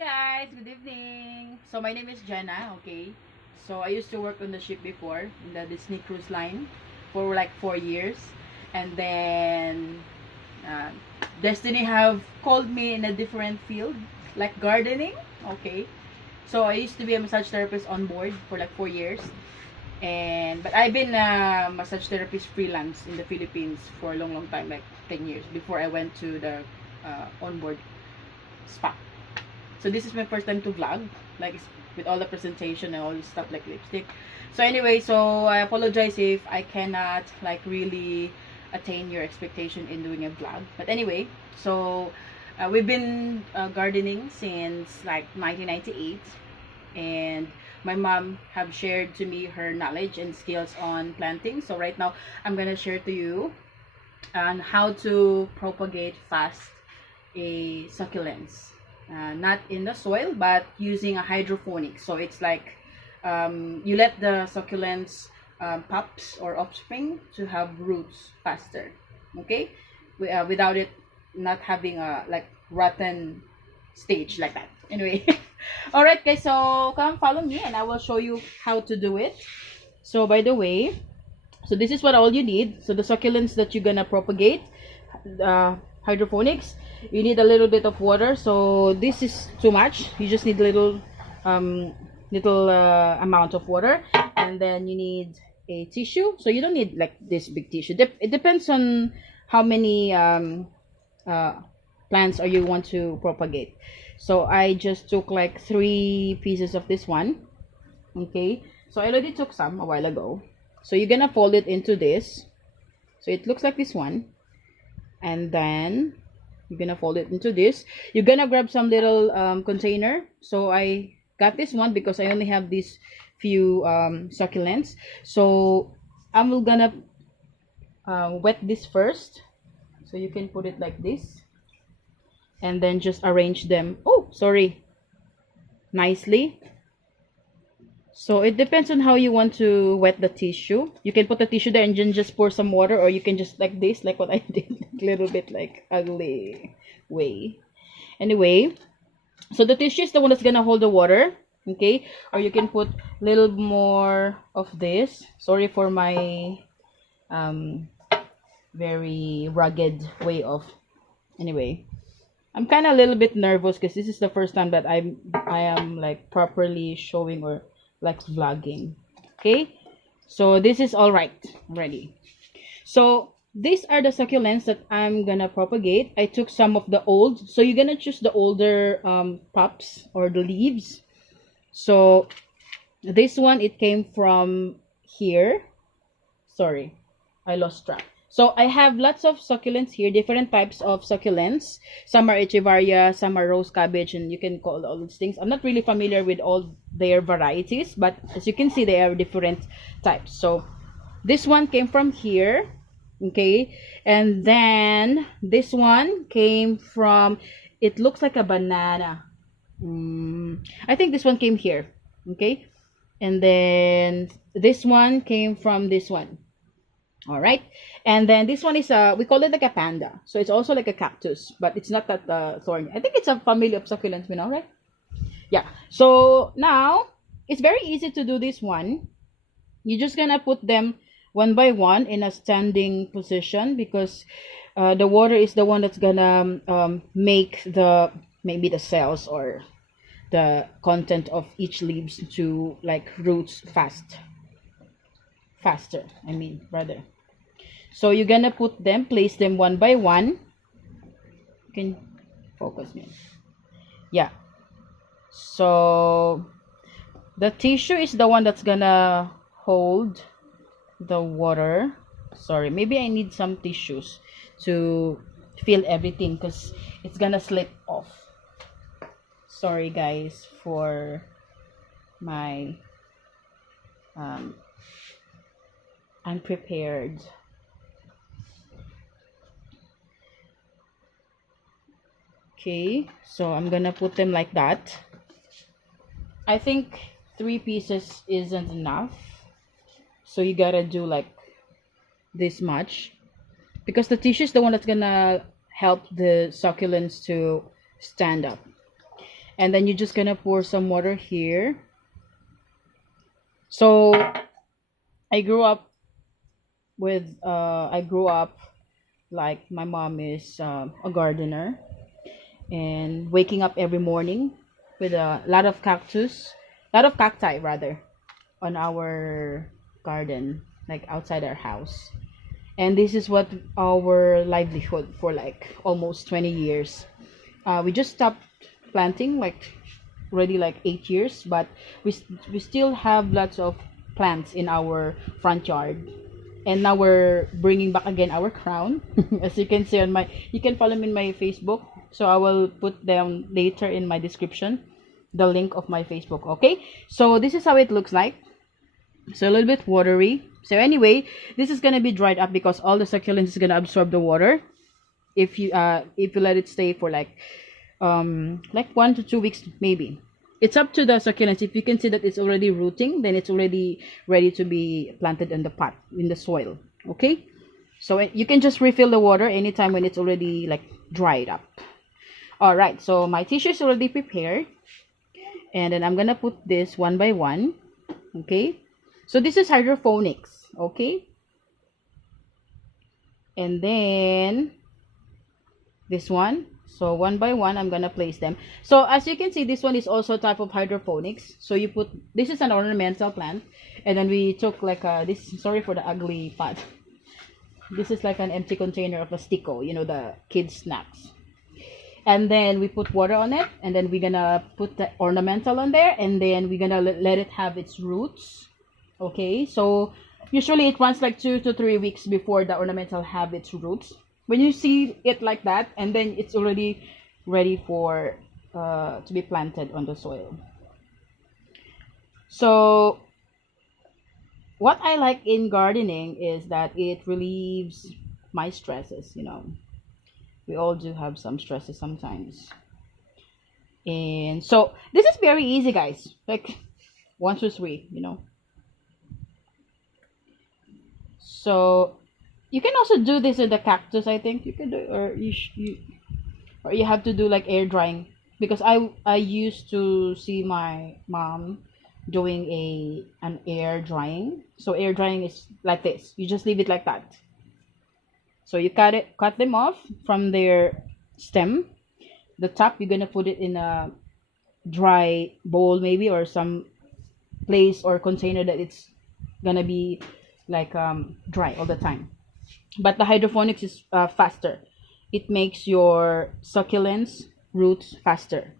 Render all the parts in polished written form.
guys, good evening. So my name is Jenna, okay? So I used to work on the ship before in the Disney Cruise Line for like 4 years, and then uh, Destiny have called me in a different field, like gardening, okay? So I used to be a massage therapist on board for like 4 years, and but I've been a massage therapist freelance in the Philippines for a long time, like 10 years before I went to the onboard spa. So this is my first time to vlog, like with all the presentation and all the stuff like lipstick. So anyway, so I apologize if I cannot like really attain your expectation in doing a vlog. But anyway, so we've been gardening since like 1998, and my mom have shared to me her knowledge and skills on planting. So right now I'm gonna share to you on how to propagate fast a succulents, not in the soil but using a hydroponic. So it's like you let the succulents pups or offspring to have roots faster, okay, without it not having a like rotten stage like that. Anyway, all right guys, so come follow me and I will show you how to do it. So by the way, so this is what all you need. So the succulents that you're gonna propagate, hydroponics, you need a little bit of water. So this is too much, you just need little amount of water, and then you need a tissue. So you don't need like this big tissue. It depends on how many plants or you want to propagate. So I just took like 3 pieces of this one, okay. So I already took some a while ago. So you're gonna fold it into this, so it looks like this one, and then you're gonna fold it into this. You're gonna grab some little container. So I got this one because I only have these few succulents. So I'm gonna wet this first, so you can put it like this and then just arrange them, nicely. So it depends on how you want to wet the tissue. You can put the tissue there and then just pour some water, or you can just like this, like what I did, a little bit like ugly way. Anyway, so the tissue is the one that's gonna hold the water, okay? Or you can put a little more of this. Sorry for my very rugged way of. Anyway, I'm kind of a little bit nervous because this is the first time that I am like properly showing or like vlogging, okay. So this is all right already. So these are the succulents that I'm gonna propagate. I took some of the old, so you're gonna choose the older pups or the leaves. So this one, it came from here. Sorry, I lost track. So I have lots of succulents here, different types of succulents. Some are echeveria, some are rose cabbage, and you can call all these things. I'm not really familiar with all their varieties, but as you can see, they are different types. So this one came from here, okay, and then this one came from, it looks like a banana. I think this one came here, okay, and then this one came from this one. All right, and then this one is we call it like a panda. So it's also like a cactus, but it's not that thorny. I think it's a family of succulents, you know, right? Yeah. So now it's very easy to do this one. You're just gonna put them one by one in a standing position, because the water is the one that's gonna make the maybe the cells or the content of each leaves to like roots faster, I mean rather. So you're gonna put them, place them one by one. You can focus me. Yeah. So the tissue is the one that's gonna hold the water. Sorry, maybe I need some tissues to fill everything because it's gonna slip off. Sorry guys for my unprepared. Okay, so I'm gonna put them like that. I think 3 pieces isn't enough, so you gotta do like this much, because the tissue is the one that's gonna help the succulents to stand up. And then you're just gonna pour some water here. So I grew up like my mom is a gardener, and waking up every morning with a lot of cacti rather, on our garden, like outside our house. And this is what our livelihood for like almost 20 years. We just stopped planting like already like 8 years, but we still have lots of plants in our front yard. And now we're bringing back again our crown. As you can see on my, you can follow me in my Facebook, so I will put them later in my description, the link of my Facebook. Okay, so this is how it looks like. So a little bit watery. So anyway, this is gonna be dried up because all the succulents is gonna absorb the water if you let it stay for like 1 to 2 weeks maybe. It's up to the succulents. If you can see that it's already rooting, then it's already ready to be planted in the pot, in the soil. Okay, so you can just refill the water anytime when it's already like dried up. All right, so my tissue is already prepared, and then I'm gonna put this one by one. Okay, so this is hydroponics. Okay, and then this one. So one by one, I'm gonna place them. So as you can see, this one is also a type of hydroponics. So you put, this is an ornamental plant, and then we took like this. Sorry for the ugly pot. This is like an empty container of a sticko, you know, the kids snacks. And then we put water on it, and then we're gonna put the ornamental on there, and then we're gonna let it have its roots. Okay, so usually it runs like 2 to 3 weeks before the ornamental have its roots. When you see it like that, and then it's already ready for to be planted on the soil. So what I like in gardening is that it relieves my stresses. You know, we all do have some stresses sometimes, and so this is very easy, guys. Like 1 2 3, you know. So you can also do this with the cactus. I think you can do, or you have to do like air drying, because I used to see my mom doing an air drying. So air drying is like this. You just leave it like that. So you cut them off from their stem. The top, you're gonna put it in a dry bowl maybe, or some place or container that it's gonna be like dry all the time. But the hydroponics is faster. It makes your succulents roots faster.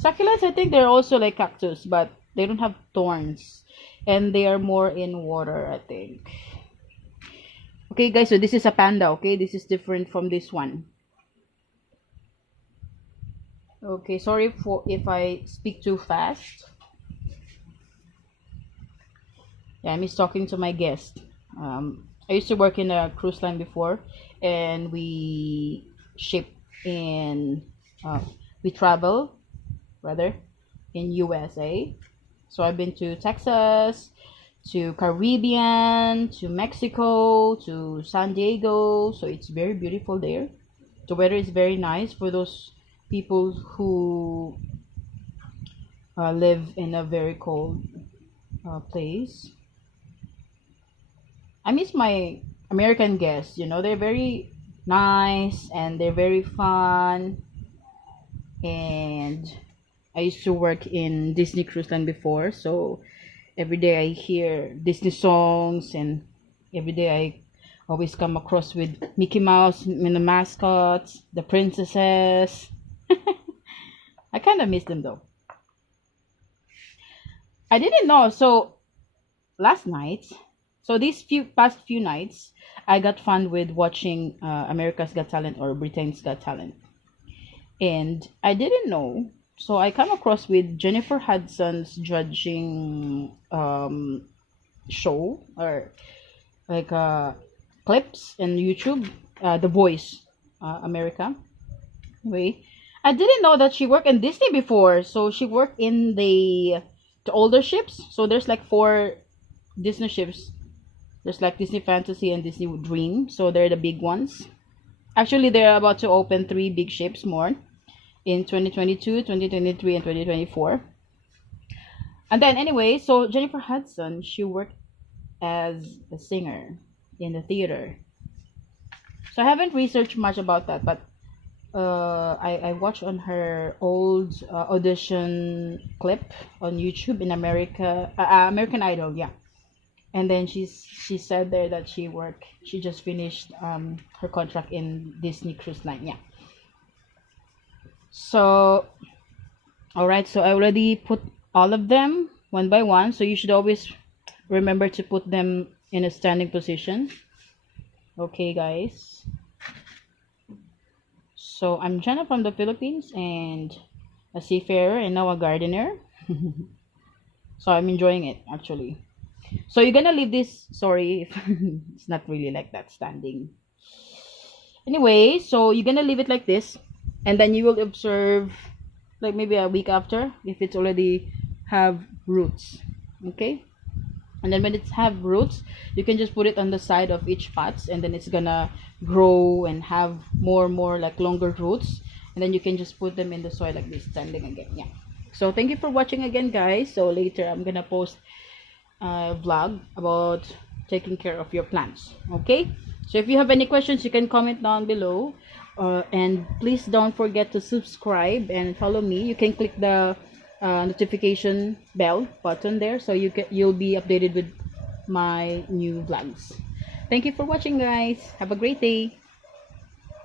Succulents, I think they're also like cactus, but they don't have thorns, and they are more in water, I think. Okay, guys, so this is a panda. Okay, this is different from this one. Okay, sorry for if I speak too fast. Yeah, I'm just talking to my guest. I used to work in a cruise line before, and we ship in we travel rather in USA. So I've been to Texas, to Caribbean, to Mexico, to San Diego. So it's very beautiful there. The weather is very nice for those people who live in a very cold place. I miss my American guests. You know, they're very nice and they're very fun. And I used to work in Disney Cruise Line before, so every day I hear Disney songs, and every day I always come across with Mickey Mouse and the mascots, the princesses. I kind of miss them though. I didn't know. So last night, so these past few nights, I got fun with watching America's Got Talent or Britain's Got Talent, and I didn't know. So I come across with Jennifer Hudson's judging show, or like clips in YouTube, The Voice America. Anyway, I didn't know that she worked in Disney before. So she worked in the older ships. So there's like 4 Disney ships. There's like Disney Fantasy and Disney Dream. So they're the big ones. Actually, they're about to open 3 big ships more. in 2022, 2023, and 2024. And then anyway, so Jennifer Hudson, she worked as a singer in the theater. So I haven't researched much about that, but I watched on her old audition clip on YouTube in American Idol, yeah. And then she said there that she just finished her contract in Disney Cruise Line, yeah. So all right, so I already put all of them one by one, so you should always remember to put them in a standing position. Okay, guys. So I'm JenMa from the Philippines and a seafarer and now a gardener. So I'm enjoying it actually. So you're gonna leave this, sorry, it's not really like that standing. Anyway, so you're gonna leave it like this, and then you will observe like maybe a week after if it's already have roots. Okay, and then when it's have roots, you can just put it on the side of each pots, and then it's gonna grow and have more like longer roots, and then you can just put them in the soil like this, standing again. Yeah, so thank you for watching again, guys. So later I'm gonna post a vlog about taking care of your plants. Okay, so if you have any questions, you can comment down below, and please don't forget to subscribe and follow me. You can click the notification bell button there, so you'll be updated with my new vlogs. Thank you for watching, guys. Have a great day.